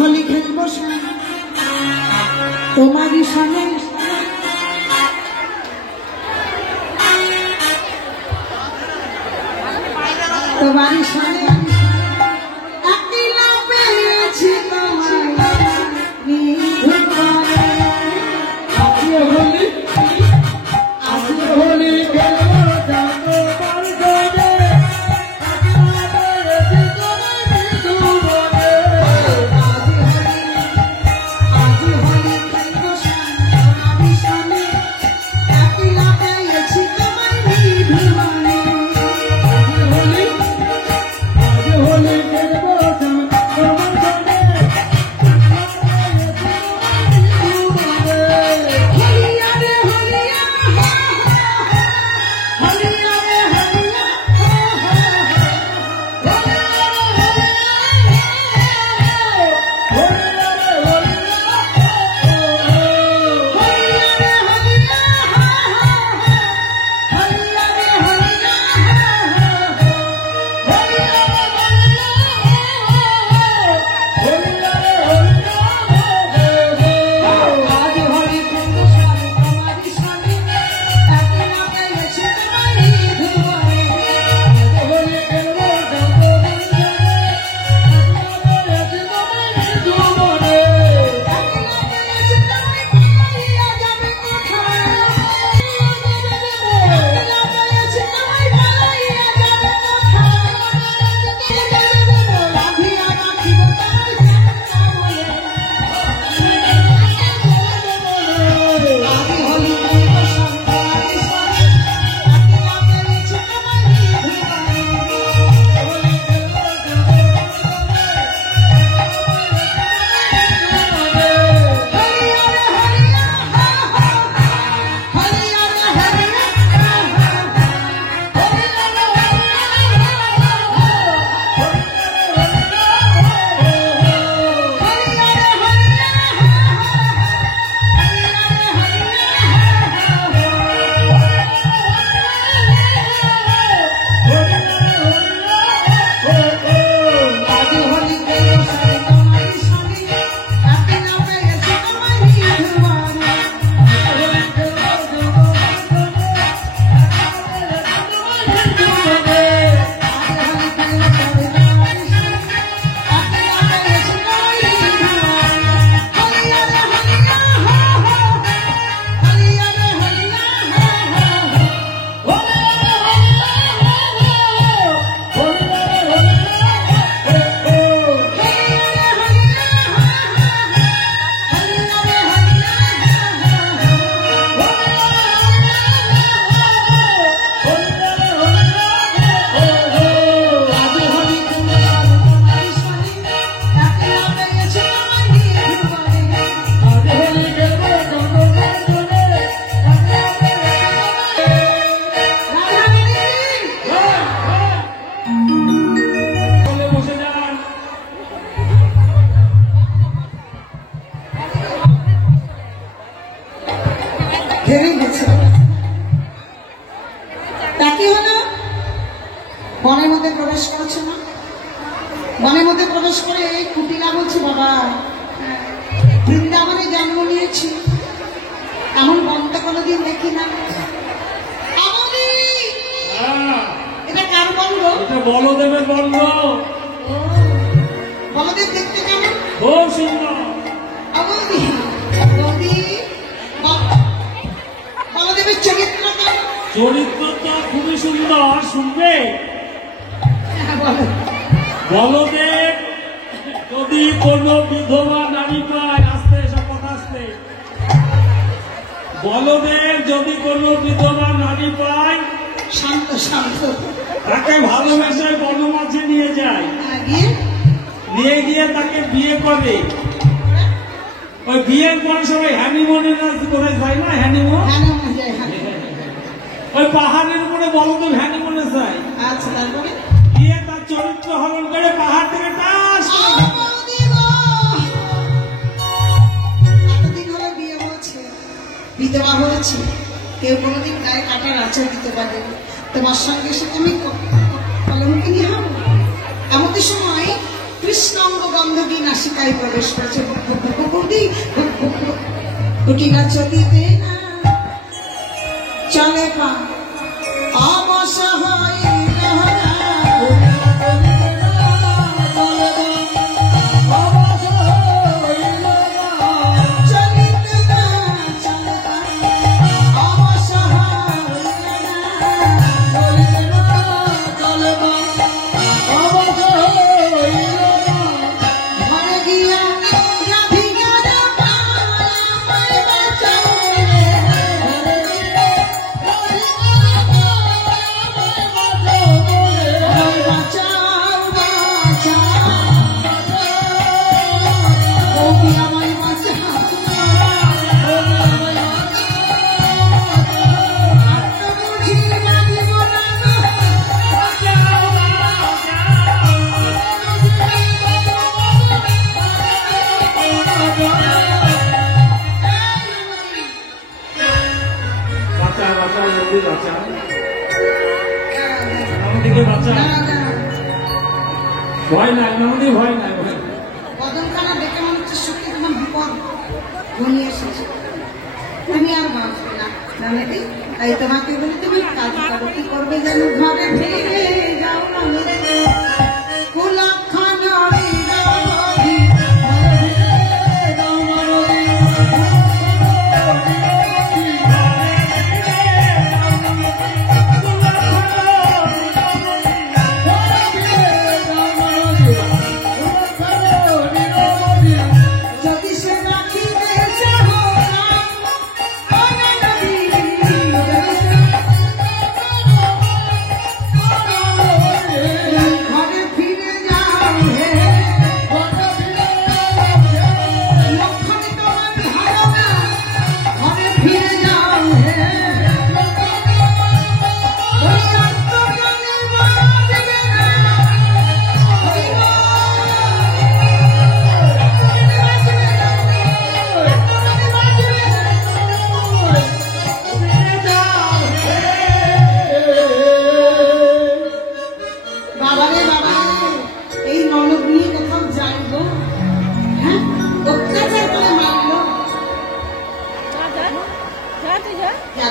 হোলি খেলবো তোমারই সঙ্গে তোমারই সঙ্গে বনের মধ্যে প্রবেশ করছে না, বনের মধ্যে প্রবেশ করে কুটিলা বলছে, বাবা বৃন্দাবনে জন্ম নিয়েছি, এমন বনটা কোনোদিন দেখি না। এটা কার বলবো? বলদেবের বলবো। বলদেব দেখতে কেমন? খুব সুন্দর। বলদেবের চরিত্র কেমন? চরিত্র তো খুবই সুন্দর। শুনবে? বলদেব যদি কোনো বিধবা নারী পায়, আসতে এসব কথা আসতে, বলদেব যদি কোনো বিধবা নারী পায়, শান্ত শান্ত, তাকে ভালোবেসে বনমাঝে নিয়ে যায়, নিয়ে গিয়ে তাকে বিয়ে করে। ওই বিয়ের পর সবাই হ্যানিমুনে করে যায় না, হ্যানিমুন, ওই পাহাড়ের উপরে বলদেব হ্যানিমুনে যায়। আচ্ছা, তারপরে গিয়ে তার চরিত্র হরণ করে পাহাড় থেকে টাস। এতদিন হলো বিয়ে হচ্ছে, বিধবা হয়েছে, কেউ কোনোদিন গায়ে কাটার আচার দিতে পারে, তোমার সঙ্গে এসে তুমি কলঙ্কিনী হব। এমন সময় কৃষ্ণাঙ্গ গন্ধহীন আসি শিকায় প্রবেশ করেছে। কুটিরা চলিবে না চলে পা অবসহায় ভয় নাই মামনি, ভয় নাই। বদনখানা দেখে মনে হচ্ছে সত্যি তোমার বিপদ ঘনিয়ে এসেছে, তুমি আর বাঁচবে না। নামেদি তাই তোমাকে বলি তুমি কাজ করো, কি করবে যেন ঘরে ফিরে যাও না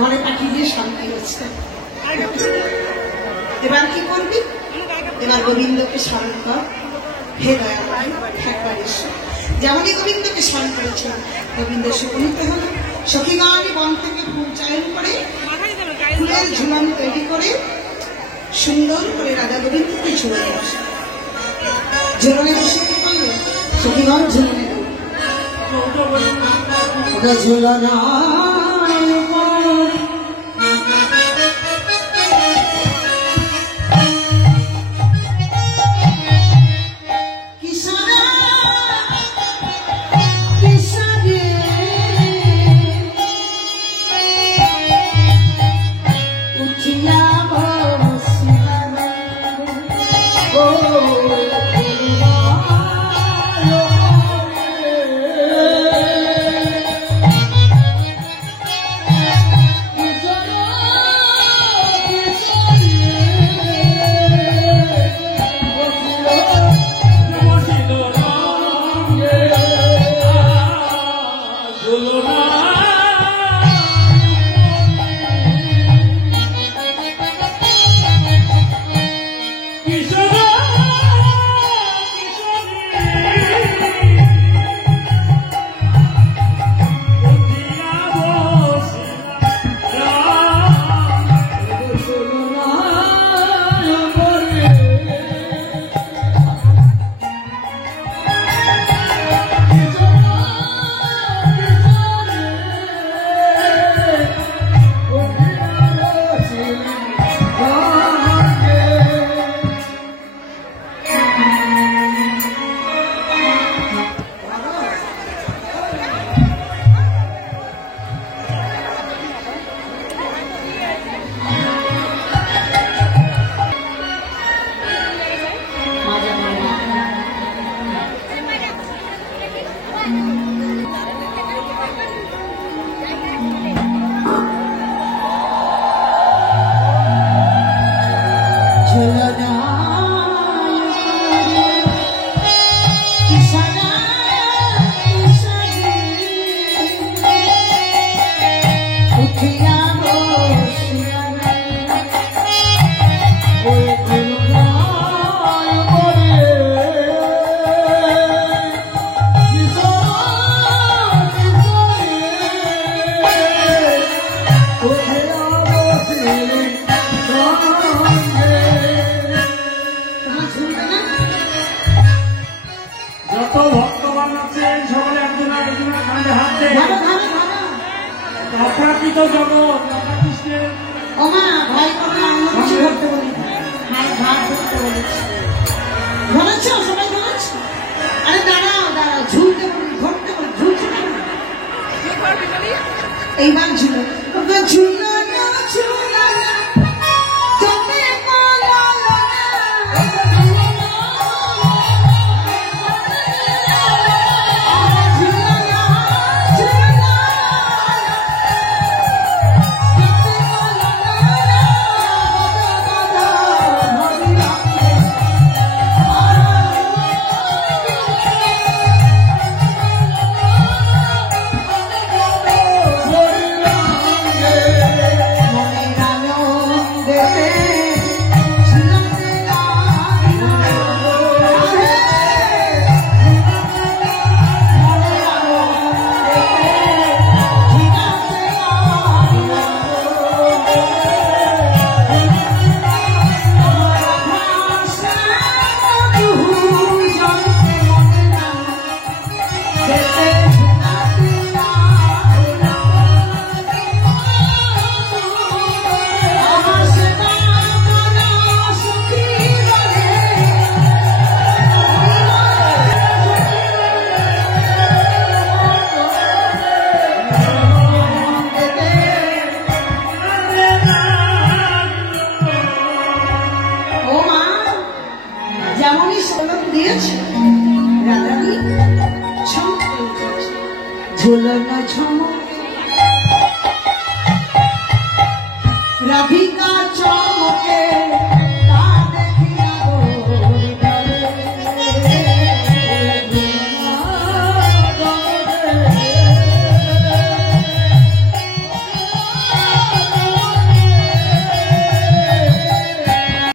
ঘরে পাঠিয়ে দিয়ে শান্তি হচ্ছে। এবার কি করবি? এবার গোবিন্দকে স্মরণ কর, হে দয়াময় একবার এসো। যেমনই গোবিন্দকে স্মরণ করেছিল গোবিন্দ সুপনীত হল। সখীগণ বন থেকে ফুল চয়ন করে ফুলের ঝুলন তৈরি করে সুন্দর করে রাধা গোবিন্দকে ঝুলনে বসে। ঝুলনে বসে কি করলো? সখীগণ ঝুলনে ঝুলনা Krishna মধ্যে ধরো ধরো ধরো অপ্রাকৃত জগৎ রাধাকৃষ্ণের ওমা ভয় করো না, অন্য কিছু ধরতে বলি হ্যাঁ ঘাট ধরতে বলেছি ধরেছ সবাই ধরেছ আরে দাঁড়াও দাঁড়াও ঝুলতে বলি ধরতে বলি ঝুলছে না এইবার ঝুলো ঝুলো না ঝুলো না তোকে পালালো যেমনই শোলক দিয়েছে রাধারানী ঝুলনা ঝমক রাধিকা চল